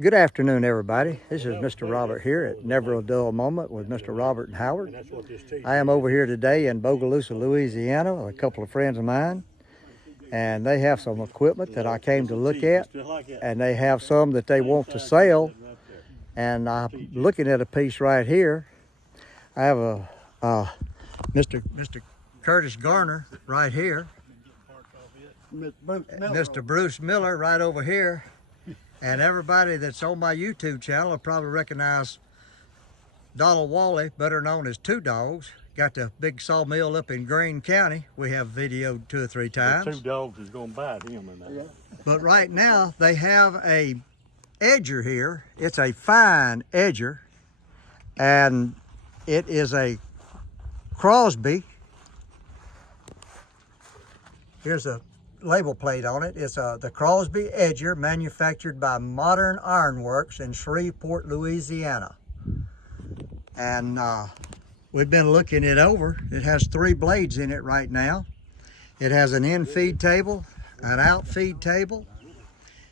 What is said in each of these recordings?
Good afternoon, everybody. This is Mr. Robert here at Never a Dull Moment with Mr. Robert and Howard. I am over here today in Bogalusa, Louisiana, with a couple of friends of mine, and they have some equipment that I came to look at, and they have some that they want to sell. And I'm looking at a piece right here. I have a Mr. Curtis Garner right here, Mr. Bruce Miller right over here. And everybody that's on my YouTube channel will probably recognize Donald Wally, better known as Two Dogs. Got the big sawmill up in Greene County. We have videoed 2 or 3 times. The Two Dogs is going to bite him in that. But right now they have a edger here. It's a fine edger, and it is a Crosby. Here's a label plate on it. It's the Crosby Edger, manufactured by Modern Iron Works in Shreveport, Louisiana. And we've been looking it over. It has 3 blades in it right now. It has an in feed table, an out feed table.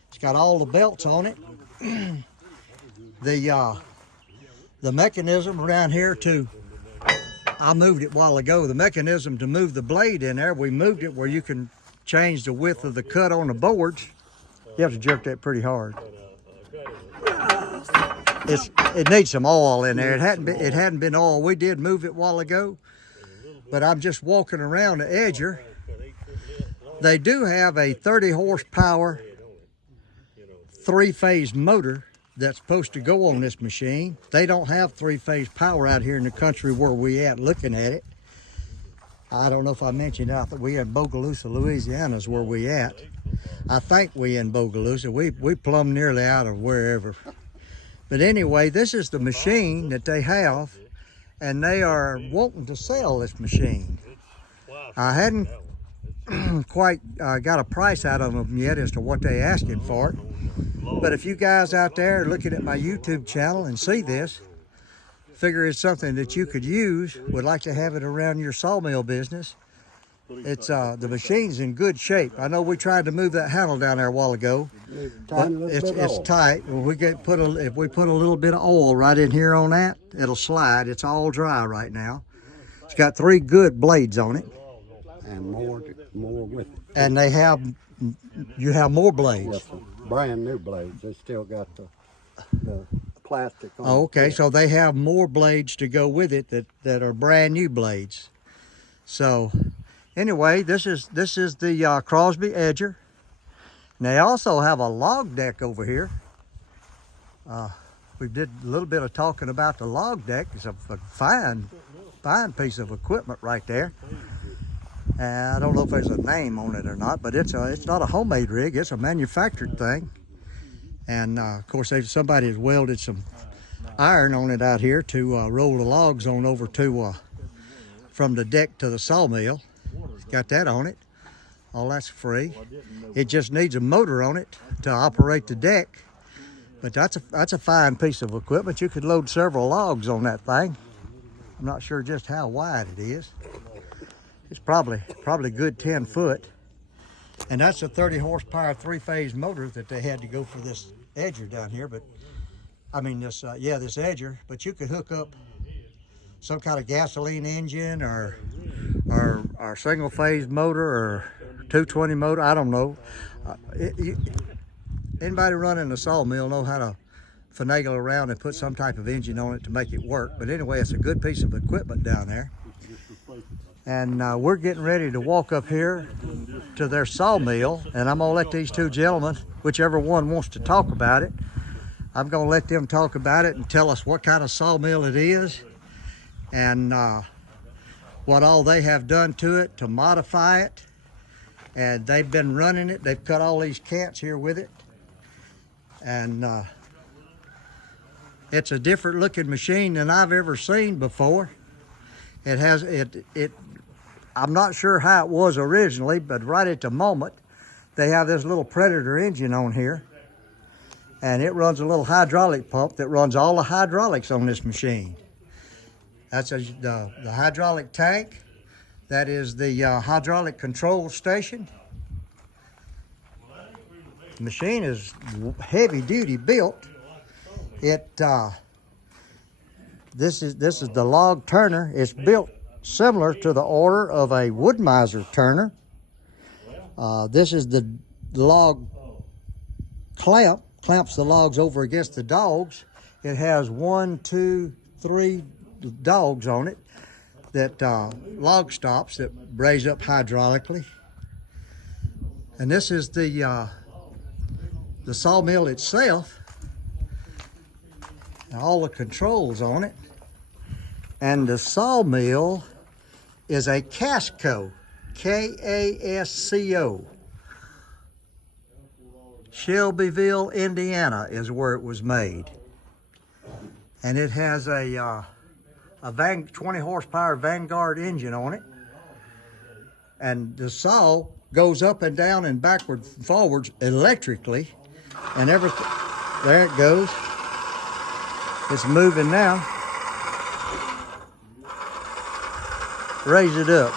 It's got all the belts on it. The mechanism around here I moved it a while ago. The mechanism to move the blade in there, we moved it where you can change the width of the cut on the boards. You have to jerk that pretty hard. It needs some oil in there. It hadn't been oiled. We did move it a while ago, but I'm just walking around the edger. They do have a 30 horsepower 3-phase motor that's supposed to go on this machine. They don't have 3-phase power out here in the country where we at looking at it. I don't know if I mentioned out that we in Bogalusa, Louisiana is where we at. I think we in Bogalusa. We plumb nearly out of wherever. But anyway, this is the machine that they have, and they are wanting to sell this machine. I hadn't quite got a price out of them yet as to what they asking for it. But if you guys out there are looking at my YouTube channel and see this, figure it's something that you could use, would like to have it around your sawmill business, it's the machine's in good shape. I know we tried to move that handle down there a while ago, but it's tight. When we if we put a little bit of oil right in here on that, it'll slide. It's all dry right now. It's got 3 good blades on it, and more with it. and you have more blades. Yes, brand new blades. They still got the plastic on. Oh, okay, so they have more blades to go with it that are brand new blades. So anyway, this is the Crosby Edger. And they also have a log deck over here. We did a little bit of talking about the log deck. It's a fine piece of equipment right there. And I don't know if there's a name on it or not, but it's not a homemade rig. It's a manufactured thing. And of course, somebody has welded some iron on it out here to roll the logs on over to from the deck to the sawmill. It's got that on it. All that's free. It just needs a motor on it to operate the deck. But that's a fine piece of equipment. You could load several logs on that thing. I'm not sure just how wide it is. It's probably good 10 foot. And that's a 30 horsepower 3-phase motor that they had to go for this edger down here. But I mean this edger, but you could hook up some kind of gasoline engine or single phase motor or 220 motor. I don't know. Anybody running a sawmill know how to finagle around and put some type of engine on it to make it work. But anyway, it's a good piece of equipment down there. And we're getting ready to walk up here to their sawmill, and I'm gonna let these 2 gentlemen, whichever one wants to talk about it, I'm gonna let them talk about it and tell us what kind of sawmill it is and what all they have done to it to modify it. And they've been running it. They've cut all these cants here with it. And it's a different looking machine than I've ever seen before. It has, I'm not sure how it was originally, but right at the moment, they have this little Predator engine on here. And it runs a little hydraulic pump that runs all the hydraulics on this machine. That's the hydraulic tank. That is the hydraulic control station. machine is heavy duty built. This is the log turner. It's built similar to the order of a wood miser turner. This is the log clamps the logs over against the dogs. It has 1, 2, 3 dogs on it that log stops that raise up hydraulically. And this is the sawmill itself, and all the controls on it. And the sawmill is a KASCO, KASCO. Shelbyville, Indiana is where it was made. And it has a 20 horsepower Vanguard engine on it. And the saw goes up and down and backwards and forwards electrically. And everything, there it goes. It's moving now. Raise it up.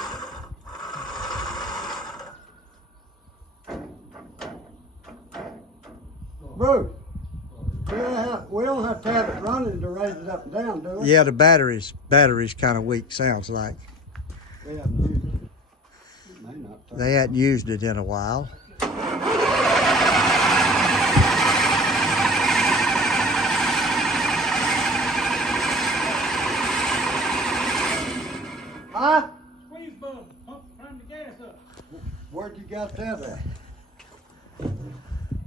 Bruce, we don't have to have it running to raise it up and down, do we? Yeah, the battery's kind of weak, sounds like. We haven't used it. It may not turn. They hadn't used it in a while. Huh? Squeeze bulb, turn the gas up. Where'd you got that at?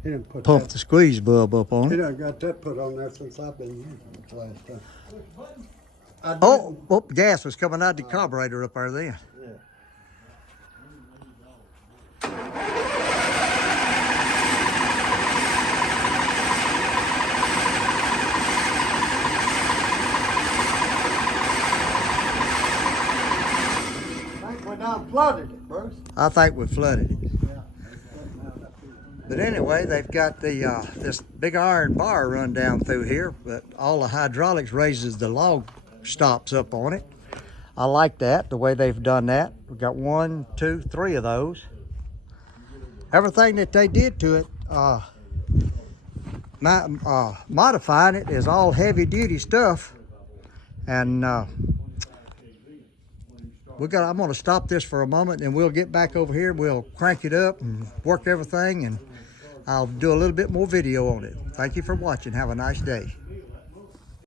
He didn't put Pump the squeeze bulb up on He it. done got that put on there since I've been using it the last time. I Oh, gas was coming out the carburetor up there then. Yeah. I think we done flooded it, Bruce. I think we flooded it. But anyway, they've got the this big iron bar run down through here, but all the hydraulics raises the log stops up on it. I like that, the way they've done that. We've got 1, 2, 3 of those. Everything that they did to it, modifying it, is all heavy duty stuff. And I'm gonna stop this for a moment and we'll get back over here. We'll crank it up and work everything, and I'll do a little bit more video on it. Thank you for watching. Have a nice day.